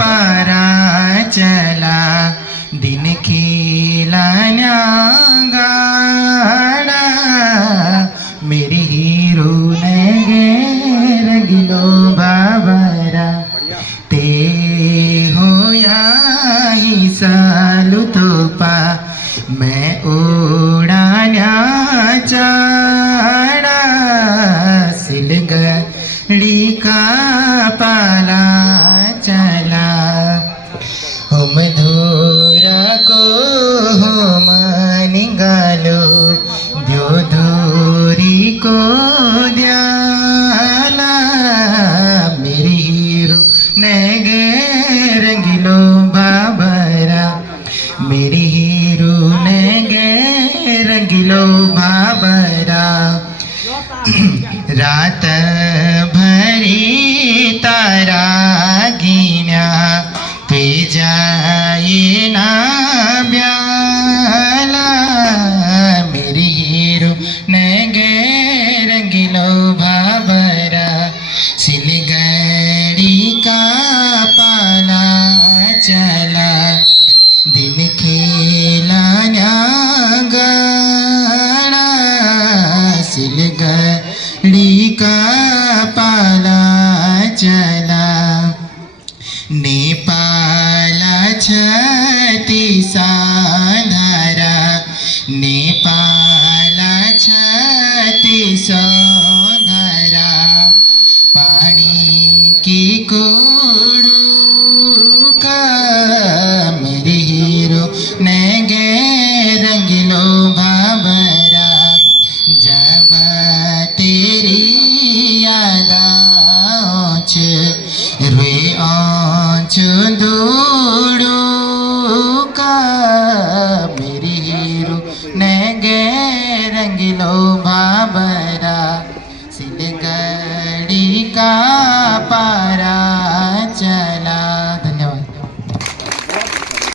पारा चला दिन खिलान्या गाड़ा मेरी हीरो नगे रंगिलो बाबरा ते होया ही सालू तो पा मैं उड़ान्या चाड़ा सिलगड़ी का पाला चला हम धूरा को हम निगालो द्यो धूरी को द्याला मेरी हीरो नगे रंगिलो बाबरा मेरी हीरो नगे रंगिलो बाबरा रात भरी तारा गिन्या ते जाए ना ब्याला मेरी हीरो नगे रंगिलो बाबरा सिलगड़ी का पाला चला दिन खेलान्या गाड़ा सिलगड़ी का पाला चला नेपाला छत्तीसा धारा नेपाला छत्तीसा धारा पानी की कोड़ू का मेरी हीरो नगे रंगिलो बाबरा जब तेरी याद आँच रोए आँच दो